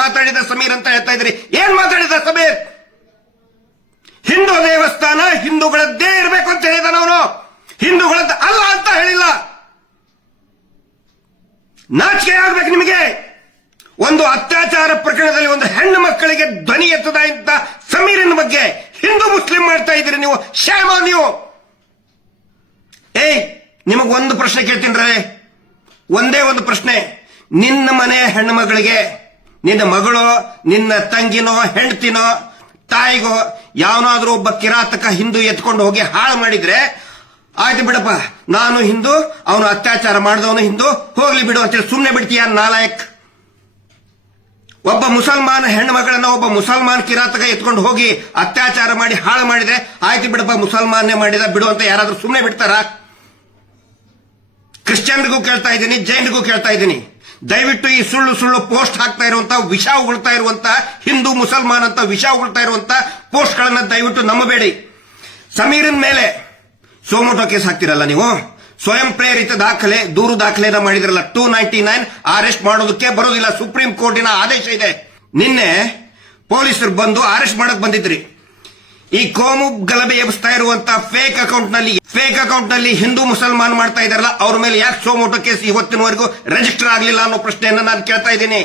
ಮಾತಾಡಿದ ಸಮೀರ್ ಅಂತ ಹೇಳ್ತಾ ಇದ್ರಿ. ಏನ್ ಮಾತಾಡಿದ ಸಮೀರ್? ಹಿಂದೂ ದೇವಸ್ಥಾನ ಹಿಂದೂಗಳದ್ದೇ ಇರಬೇಕು ಅಂತ ಹೇಳಿದಾನ ಅವನು, ಹಿಂದೂಗಳದ್ದು ಅಲ್ಲ ಅಂತ ಹೇಳಿಲ್ಲ. ನಾಚಿಕೆ ಆಗ್ಬೇಕು ನಿಮಗೆ. ಒಂದು ಅತ್ಯಾಚಾರ ಪ್ರಕರಣದಲ್ಲಿ ಒಂದು ಹೆಣ್ಣು ಮಕ್ಕಳಿಗೆ ಧ್ವನಿ ಎತ್ತದ ಇಂತ ಸಮೀರನ ಬಗ್ಗೆ ಹಿಂದೂ ಮುಸ್ಲಿಂ ಮಾಡ್ತಾ ಇದ್ದೀರಿ ನೀವು. ಶೇಮ್ ಆನ್ ನೀವು. ನಿಮಗ್ ಒಂದು ಪ್ರಶ್ನೆ ಕೇಳ್ತೀನಿ, ಒಂದೇ ಒಂದು ಪ್ರಶ್ನೆ. ನಿನ್ನ ಮನೆ ಹೆಣ್ಣು ಮಗಳಿಗೆ, ನಿನ್ನ ಮಗಳು, ನಿನ್ನ ತಂಗಿನೋ ಹೆಂಡತಿನೋ ತಾಯಿಗೋ ಯಾವನಾದ್ರೂ ಒಬ್ಬ ಕಿರಾತಕ ಹಿಂದೂ ಎತ್ಕೊಂಡು ಹೋಗಿ ಹಾಳು ಮಾಡಿದ್ರೆ ಆಯ್ತು ಬಿಡಪ್ಪ, ನಾನು ಹಿಂದೂ, ಅವನು ಅತ್ಯಾಚಾರ ಮಾಡಿದವನು ಹಿಂದೂ, ಹೋಗ್ಲಿ ಬಿಡು ಅಂತೇಳಿ ಸುಮ್ಮನೆ ಬಿಡ್ತೀಯ ನಾಲಾಯಕ್? ಒಬ್ಬ ಮುಸಲ್ಮಾನ ಹೆಣ್ಣು ಮಗಳನ್ನ ಒಬ್ಬ ಮುಸಲ್ಮಾನ್ ಕಿರಾತಕ ಎತ್ಕೊಂಡು ಹೋಗಿ ಅತ್ಯಾಚಾರ ಮಾಡಿ ಹಾಳು ಮಾಡಿದ್ರೆ ಆಯ್ತು ಬಿಡಪ್ಪ, ಮುಸಲ್ಮಾನ್ನೇ ಮಾಡಿದ ಬಿಡು ಅಂತ ಯಾರಾದ್ರೂ ಸುಮ್ಮನೆ ಬಿಡ್ತಾರ? ಕ್ರಿಶ್ಚಿಯನ್ರಿಗೂ ಕೇಳ್ತಾ ಇದ್ದೀನಿ, ಜೈನ್ರಿಗೂ ಕೇಳ್ತಾ ಇದ್ದೀನಿ, ದಯವಿಟ್ಟು ಈ ಸುಳ್ಳು ಸುಳ್ಳು ಪೋಸ್ಟ್ ಹಾಕ್ತಾ ಇರುವಂತ, ವಿಷ ಉಗುಳ್ತಾ ಇರುವಂತ, ಹಿಂದೂ ಮುಸಲ್ಮಾನ್ ಅಂತ ವಿಷ ಉಗುಳ್ತಾ ಇರುವಂತ ಪೋಸ್ಟ್ ಗಳನ್ನ ದಯವಿಟ್ಟು ನಂಬಬೇಡಿ. ಸಮೀರನ್ ಮೇಲೆ ಸೋಮೋಟೋ ಕೇಸ್ ಹಾಕ್ತಿರಲ್ಲ ನೀವು, ಸ್ವಯಂ ಪ್ರೇರಿತ ದಾಖಲೆ, ದೂರು ದಾಖಲೆನ ಮಾಡಿದ್ರಲ್ಲ, 299 ಅರೆಸ್ಟ್ ಮಾಡೋದಕ್ಕೆ ಬರೋದಿಲ್ಲ. ಸುಪ್ರೀಂ ಕೋರ್ಟಿನ ಆದೇಶ ಇದೆ. ನಿನ್ನೆ ಪೊಲೀಸರು ಬಂದು ಅರೆಸ್ಟ್ ಮಾಡಕ್ ಬಂದಿದ್ರಿ. ಈ ಕೋಮು ಗಲಭೆ ಎಬ್ಬಿಸ್ತಾ ಇರುವಂತ ಫೇಕ್ ಅಕೌಂಟ್ ನಲ್ಲಿ ಹಿಂದೂ ಮುಸಲ್ಮಾನ್ ಮಾಡ್ತಾ ಇದಾರಲ್ಲ, ಅವ್ರ ಮೇಲೆ ಯಾಕೆ ಸೋಮೋಟೋ ಕೇಸ್ ಇವತ್ತಿನವರೆಗೂ ರಿಜಿಸ್ಟರ್ ಆಗಲಿಲ್ಲ ಅನ್ನೋ ಪ್ರಶ್ನೆಯನ್ನ ನಾನು ಕೇಳ್ತಾ ಇದ್ದೀನಿ.